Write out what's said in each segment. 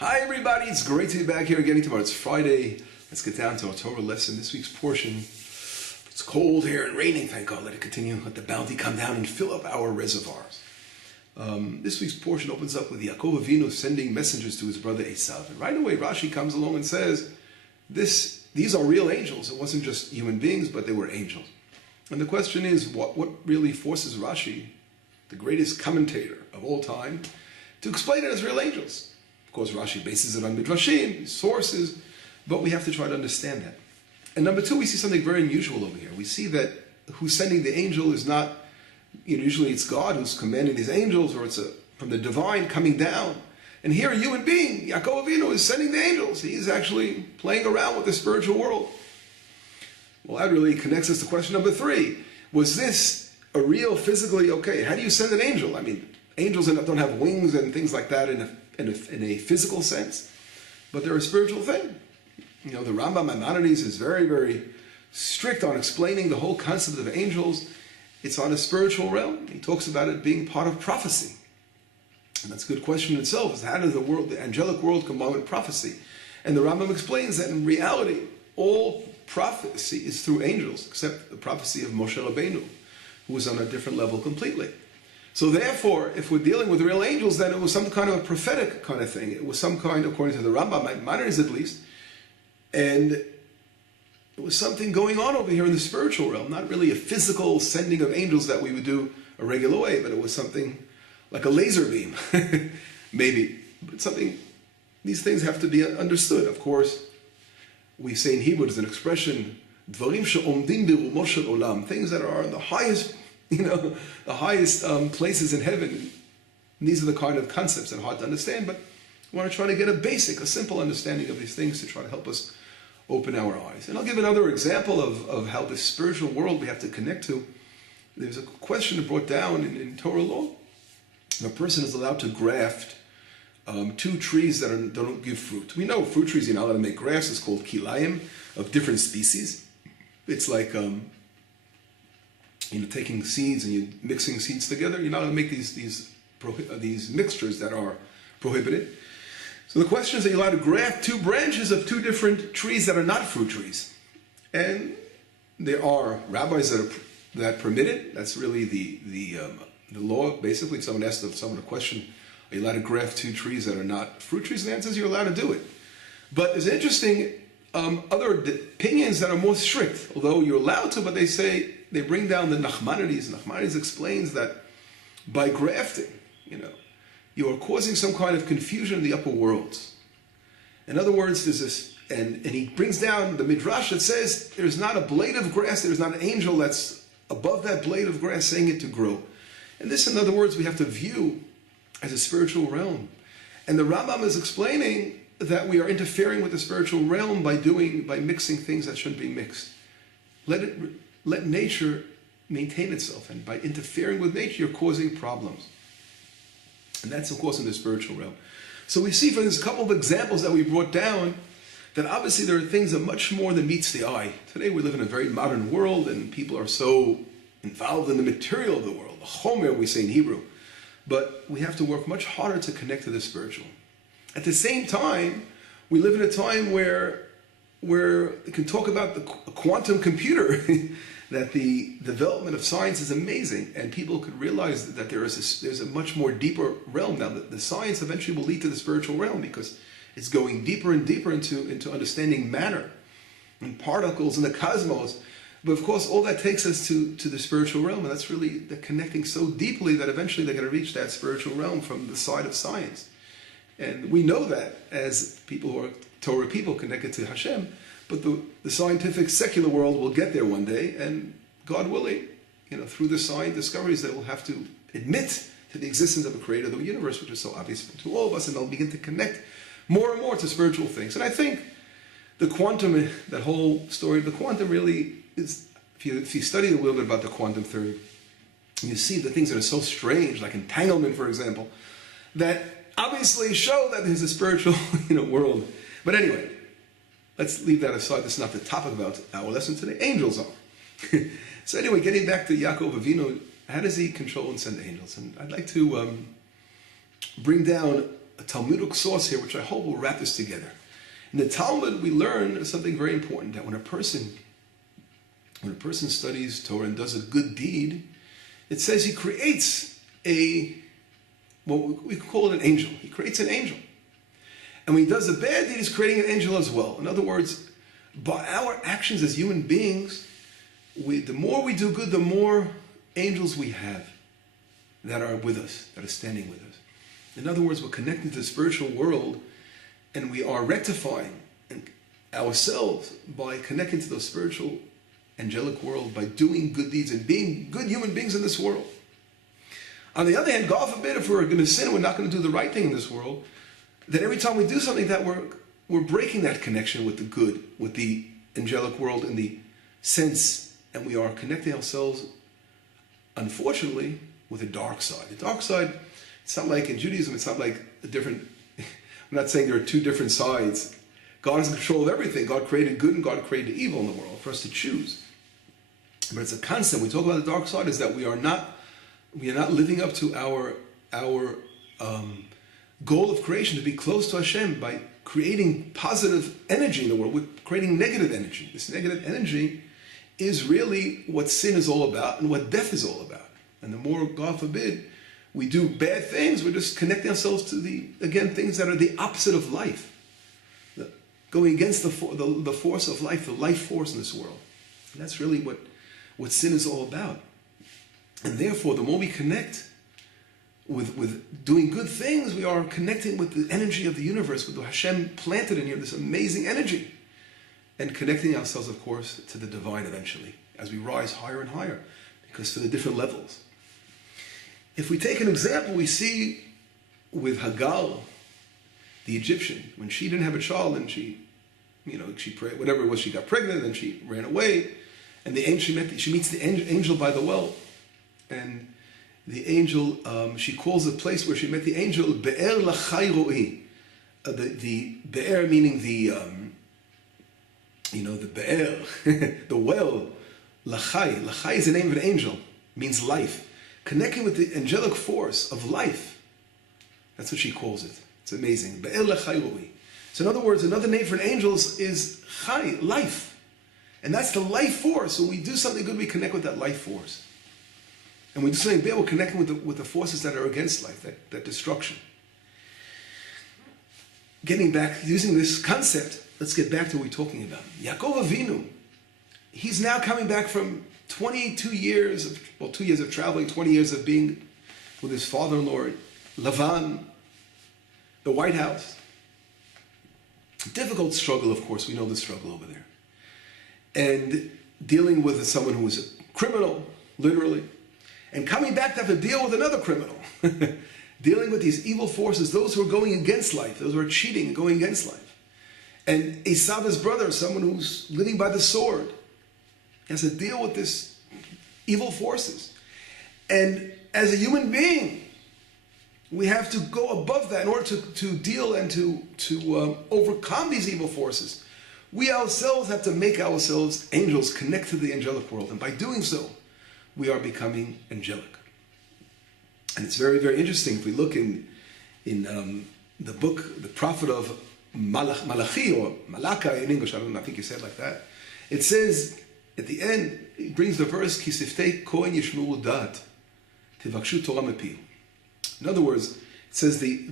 Hi everybody, it's great to be back here again tomorrow. It's Friday. Let's get down to our Torah lesson. This week's portion. It's cold here and raining, thank God. Let it continue. Let the bounty come down and fill up our reservoirs. This week's portion opens up with Yaakov Avinu sending messengers to his brother Esav. And right away Rashi comes along and says, these are real angels. It wasn't just human beings, but they were angels. And the question is, what really forces Rashi, the greatest commentator of all time, to explain it as real angels? Of course, Rashi bases it on midrashim, sources, but we have to try to understand that. And number two, we see something very unusual over here. We see that who's sending the angel is not, usually it's God who's commanding these angels, or it's from the divine coming down. And here a human being, Yaakov Avinu, is sending the angels. He's actually playing around with the spiritual world. Well, that really connects us to question number three. Was this a real, physically, okay, how do you send an angel? I mean, angels don't have wings and things like that in a physical sense, but they're a spiritual thing. The Rambam Maimonides is very, very strict on explaining the whole concept of angels. It's on a spiritual realm. He talks about it being part of prophecy. And that's a good question in itself, is how does the angelic world combine with prophecy? And the Rambam explains that in reality, all prophecy is through angels, except the prophecy of Moshe Rabbeinu, who was on a different level completely. So therefore, if we're dealing with real angels, then it was some kind of a prophetic kind of thing. It was some kind, according to the Rambam, Maimonides at least, and it was something going on over here in the spiritual realm, not really a physical sending of angels that we would do a regular way, but it was something like a laser beam, maybe. But something, these things have to be understood. Of course, we say in Hebrew, there's an expression, Dvarim she'omdim berumo shel olam, things that are the highest, the highest places in heaven. And these are the kind of concepts that are hard to understand, but we want to try to get a simple understanding of these things to try to help us open our eyes. And I'll give another example of how the spiritual world we have to connect to. There's a question brought down in Torah law. A person is allowed to graft two trees that don't give fruit. We know fruit trees, you're not allowed to make grafts. It's called kilayim, of different species. It's like taking seeds and you're mixing seeds together. You're not allowed to make these mixtures that are prohibited. So the question is that you're allowed to graft two branches of two different trees that are not fruit trees. And there are rabbis that permit it. That's really the law. Basically, if someone asks someone a question, are you allowed to graft two trees that are not fruit trees? And the answer is you're allowed to do it. But there's interesting other opinions that are more strict, although you're allowed to, but they bring down the Nachmanides. Nachmanides explains that by grafting, you are causing some kind of confusion in the upper worlds. In other words, there's this, and he brings down the Midrash that says there's not a blade of grass, there's not an angel that's above that blade of grass saying it to grow. And this, in other words, we have to view as a spiritual realm. And the Rambam is explaining that we are interfering with the spiritual realm by mixing things that shouldn't be mixed. Let nature maintain itself, and by interfering with nature, you're causing problems. And that's, of course, in the spiritual realm. So we see from this couple of examples that we brought down that obviously there are things that much more than meets the eye. Today we live in a very modern world, and people are so involved in the material of the world, the chomer we say in Hebrew. But we have to work much harder to connect to the spiritual. At the same time, we live in a time where we can talk about the quantum computer, that the development of science is amazing, and people could realize that there's a much more deeper realm now. That the science eventually will lead to the spiritual realm, because it's going deeper and deeper into understanding matter and particles in the cosmos. But of course, all that takes us to the spiritual realm, and that's really they're connecting so deeply that eventually they're going to reach that spiritual realm from the side of science. And we know that as people who are Torah people connected to Hashem, but the scientific secular world will get there one day, and God willing, through the science discoveries, they will have to admit to the existence of a creator of the universe, which is so obvious to all of us, and they'll begin to connect more and more to spiritual things. And I think the quantum, that whole story of the quantum really is, if you study a little bit about the quantum theory, you see the things that are so strange, like entanglement, for example, that obviously show that there's a spiritual world. But anyway, let's leave that aside. That's not the topic about our lesson today. Angels are. So anyway, getting back to Yaakov Avinu, how does he control and send angels? And I'd like to bring down a Talmudic source here, which I hope will wrap this together. In the Talmud, we learn something very important, that when a person studies Torah and does a good deed, it says he creates what we call it an angel. He creates an angel. And when he does a bad deed, he's creating an angel as well. In other words, by our actions as human beings, the more we do good, the more angels we have that are with us, that are standing with us. In other words, we're connected to the spiritual world, and we are rectifying ourselves by connecting to the spiritual, angelic world, by doing good deeds and being good human beings in this world. On the other hand, God forbid, if we're going to sin, we're not going to do the right thing in this world, then every time we do something that we're breaking that connection with the good, with the angelic world in the sense, and we are connecting ourselves, unfortunately, with the dark side. The dark side, it's not like in Judaism, it's not like a different, I'm not saying there are two different sides. God is in control of everything. God created good and God created evil in the world for us to choose. But it's a constant. We talk about the dark side is that we are not living up to our goal of creation, to be close to Hashem by creating positive energy in the world. We're creating negative energy. This negative energy is really what sin is all about and what death is all about. And the more, God forbid, we do bad things, we're just connecting ourselves to things that are the opposite of life. Going against the force of life, the life force in this world. And that's really what sin is all about. And therefore, the more we connect with doing good things, we are connecting with the energy of the universe, with what Hashem planted in here, this amazing energy. And connecting ourselves, of course, to the divine eventually, as we rise higher and higher, because for the different levels. If we take an example, we see with Hagar, the Egyptian, when she didn't have a child and she prayed, whatever it was, she got pregnant and she ran away, and she meets the angel by the well, and the angel, she calls the place where she met the angel Be'er Lachai Ro'i. The Be'er meaning the Be'er, the well. Lachai. Lachai is the name of an angel, means life. Connecting with the angelic force of life. That's what she calls it. It's amazing. Be'er Lachai Ro'i. So in other words, another name for an angel is Chai, life. And that's the life force. When we do something good, we connect with that life force. And we do something bad, we're connecting with the forces that are against life, that destruction. Getting back, using this concept, let's get back to what we're talking about. Yaakov Avinu, he's now coming back from 2 years of traveling, 20 years of being with his father-in-law, Lavan, the White House. Difficult struggle, of course, we know the struggle over there. And dealing with someone who was a criminal, literally. And coming back to have to deal with another criminal. Dealing with these evil forces, those who are going against life, those who are cheating and going against life. And Esav, his brother, someone who's living by the sword. He has to deal with these evil forces. And as a human being, we have to go above that in order to deal and to overcome these evil forces. We ourselves have to make ourselves angels, connect to the angelic world. And by doing so, we are becoming angelic. And it's very, very interesting. If we look in the book, the prophet of Malachi, or Malachai in English, I think you say it like that. It says, at the end, it brings the verse, Ki siftei kohen yishmuru dat, tivakshu Torah mepiu. In other words, it says the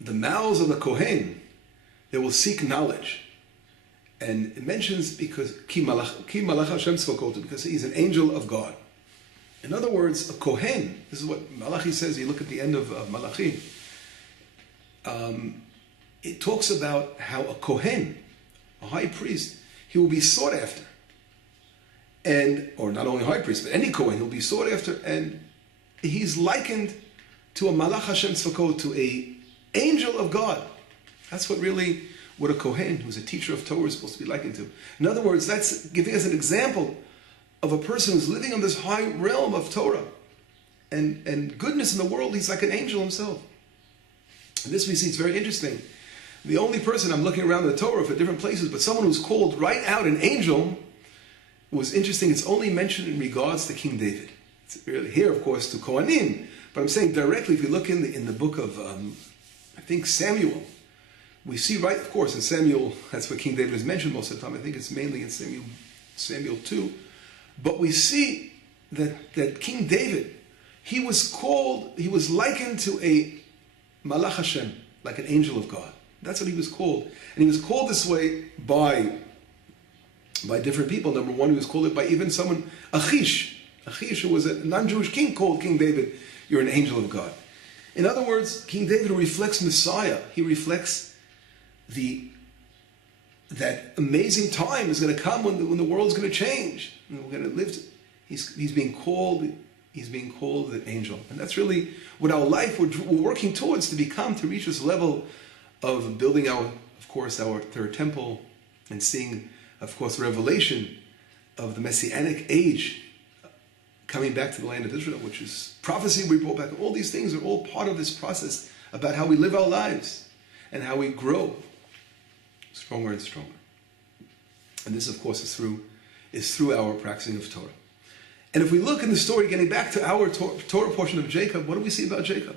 mouths of the Kohen, they will seek knowledge. And it mentions because Ki malach Hashem tzvakotu, because he's an angel of God. In other words, a Kohen, this is what Malachi says, you look at the end of Malachi, it talks about how a Kohen, a high priest, he will be sought after. Or not only a high priest, but any Kohen, he'll be sought after, and he's likened to a Malach Hashem tzvakot, to a angel of God. That's what a Kohen, who's a teacher of Torah, is supposed to be likened to. In other words, that's giving us an example of a person who's living on this high realm of Torah and goodness in the world. He's like an angel himself. And this we see, it's very interesting. The only person, I'm looking around the Torah for different places, but someone who's called right out an angel was interesting. It's only mentioned in regards to King David. It's really here, of course, to Kohanim. But I'm saying directly, if you look in the book of I think Samuel, we see right, of course, in Samuel, that's what King David is mentioned most of the time. I think it's mainly in Samuel 2. But we see that King David, he was likened to a Malach Hashem, like an angel of God. That's what he was called. And he was called this way by different people. Number one, he was called it by even someone, Achish. Achish, who was a non-Jewish king, called King David, you're an angel of God. In other words, King David reflects Messiah. He reflects that amazing time is going to come when the world's going to change. And we're going to live. He's being called an angel. And that's really what our life we're working towards, to reach this level of building our third temple, and seeing, of course, the revelation of the Messianic age coming back to the land of Israel, which is prophecy we brought back. All these things are all part of this process about how we live our lives and how we grow stronger and stronger. And this, of course, is through our practicing of Torah. And if we look in the story, getting back to our Torah portion of Jacob, what do we see about Jacob?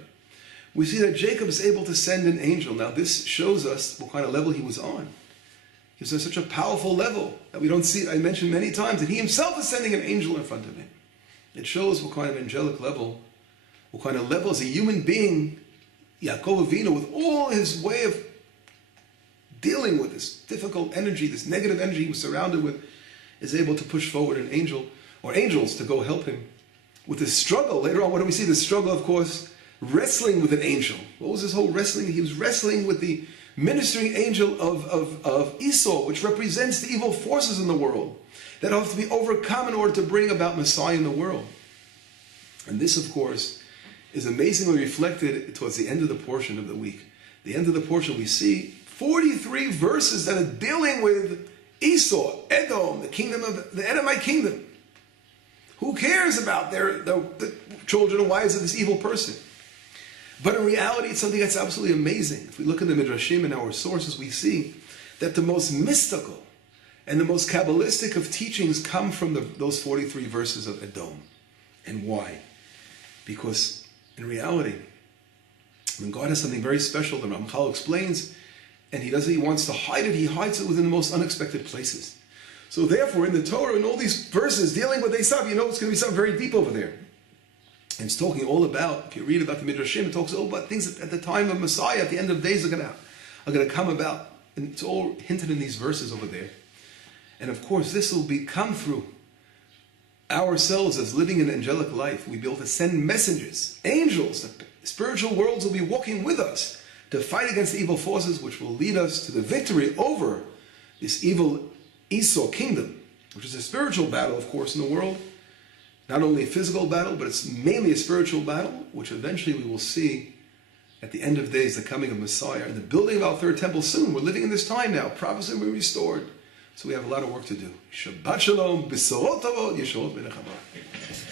We see that Jacob is able to send an angel. Now, this shows us what kind of level he was on. He was on such a powerful level that we don't see. I mentioned many times that he himself is sending an angel in front of him. It shows what kind of angelic level, what kind of level as a human being, Yaakov Avinu, with all his way of dealing with this difficult energy, this negative energy he was surrounded with, is able to push forward an angel, or angels, to go help him with this struggle. Later on, what do we see? The struggle, of course, wrestling with an angel. What was this whole wrestling? He was wrestling with the ministering angel of Esau, which represents the evil forces in the world that have to be overcome in order to bring about Messiah in the world. And this, of course, is amazingly reflected towards the end of the portion of the week. The end of the portion, we see 43 verses that are dealing with Esau, Edom, the Edomite kingdom. Who cares about the children and wives of this evil person? But in reality, it's something that's absolutely amazing. If we look in the Midrashim and our sources, we see that the most mystical and the most Kabbalistic of teachings come from those 43 verses of Edom. And why? Because in reality, when God has something very special, the Ramchal explains, and he wants to hide it, he hides it within the most unexpected places. So therefore, in the Torah, in all these verses dealing with Esav, you know it's going to be something very deep over there. And it's talking all about, if you read about the Midrashim, it talks all about things that at the time of Messiah, at the end of days, are going to come about. And it's all hinted in these verses over there. And of course, this will come through ourselves as living an angelic life. We'll be able to send messengers, angels, the spiritual worlds will be walking with us to fight against the evil forces, which will lead us to the victory over this evil Esau kingdom, which is a spiritual battle, of course, in the world. Not only a physical battle, but it's mainly a spiritual battle, which eventually we will see at the end of days, the coming of Messiah, and the building of our third temple soon. We're living in this time now. Prophecy will be restored. So we have a lot of work to do. Shabbat Shalom, B'sorot Tovot, Yeshuot Benechama.